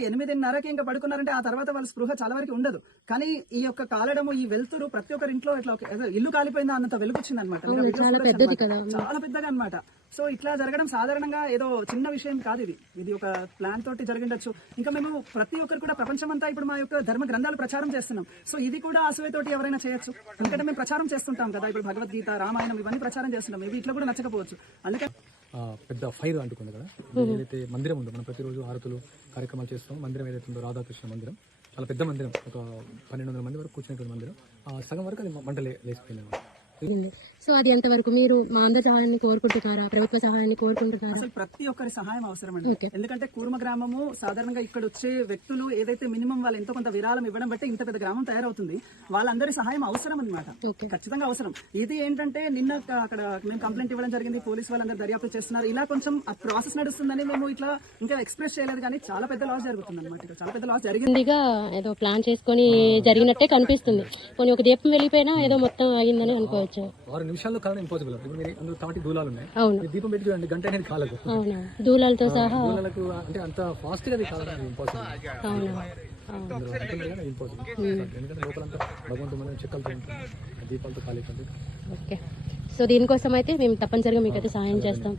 ఎనిమిదిన్నరకి ఇంకా పడుకున్నారంటే ఆ తర్వాత వాళ్ళ స్పృహ చాలా వరకు ఉండదు. కానీ ఈ యొక్క కాలడము ఈ వెలుతురు ప్రతి ఒక్కరి ఇంట్లో ఇట్లా ఇల్లు కాలిపోయిందా అన్నంత వెలుగొచ్చింది అనమాట చాలా పెద్దగా అన్నమాట. సో ఇట్లా జరగడం సాధారణంగా ఏదో చిన్న విషయం కాదు ఇది. ఇది ఒక ప్లాన్ తోటి జరిగిండొచ్చు. ఇంకా మేము ప్రతి ఒక్కరు కూడా ప్రపంచం అంతా ఇప్పుడు మా యొక్క ధర్మ గ్రంథాలు ప్రచారం చేస్తున్నాం. సో ఇది కూడా అసూయతోటి ఎవరైనా చేయొచ్చు. ఎందుకంటే మేము ప్రచారం చేస్తుంటాం కదా. ఇప్పుడు భగవద్గీత రామాయణం ఇవన్నీ ప్రచారం చేస్తున్నాం. ఇవి ఇట్లా కూడా నచ్చకపోవచ్చు. అందుకని ఆ, పెద్ద ఫైర్ అంటుకుంది కదా. ఏదైతే మందిరం ఉందో మనం ప్రతిరోజు ఆరతులు కార్యక్రమాలు చేస్తాం. మందిరం ఏదైతే ఉందో రాధాకృష్ణ మందిరం. చాలా పెద్ద మందిరం. ఒక పన్నెండు వందల మంది వరకు కూర్చునేటువంటి మందిరం. ఆ, సగం వరకు అది మంట లే- లేచిపోయింది సో అది ఎంతవరకు మీరు మా అందరి సహాయాన్ని కోరుకుంటున్నారా? ప్రభుత్వ సహాయాన్ని కోరుకుంటున్నారా? అసలు ప్రతి ఒక్కరి సహాయం అవసరం అండి. ఎందుకంటే కూర్మ గ్రామము సాధారణంగా ఇక్కడ వచ్చే వ్యక్తులు ఏదైతే మినిమం వాళ్ళు ఎంతో కొంత విరాళం ఇవ్వడం బట్టి ఇంత పెద్ద గ్రామం తయారవుతుంది. వాళ్ళందరి సహాయం అవసరం అనమాట ఓకే. ఖచ్చితంగా అవసరం. ఇది ఏంటంటే నిన్న అక్కడ మేము కంప్లైంట్ ఇవ్వడం జరిగింది. పోలీస్ వాళ్ళందరూ దర్యాప్తు చేస్తున్నారు. ఇలా కొంచెం ఆ ప్రాసెస్ నడుస్తుందని మేము ఇట్లా ఇంకా ఎక్స్ప్రెస్ చేయలేదు కానీ చాలా పెద్ద లాస్ జరుగుతుంది అనమాట చాలా పెద్ద లాస్ జరిగింది. ఏదో ప్లాన్ చేసుకొని జరిగినట్టే కనిపిస్తుంది. కొన్ని ఒక దీపం వెళ్ళిపోయినా ఏదో మొత్తం అయిందని అనుకోవచ్చు. ఆరు నిమిషాల్లో కాలం ఇంపాసిబుల్ ఇప్పుడు మీరు అందులో తాటి దూలాలు ఉన్నాయి. అవును. దీపం పెట్టి చూడండి గంట అనేది కాలదు. అవును. దూలాలతో సహా దూలాలకు అంటే అంత ఫాస్ట్గా అది కాలం ఇంపాసిబుల్ అవును. ఇంపాసిబుల్ ఎందుకంటే లోపలంతా మనం చెక్కలతో ఉంటుంది. దీపాలతో ఓకే. సో దీనికోసం అయితే మేము తప్పనిసరిగా మీకైతే సహాయం చేస్తాం.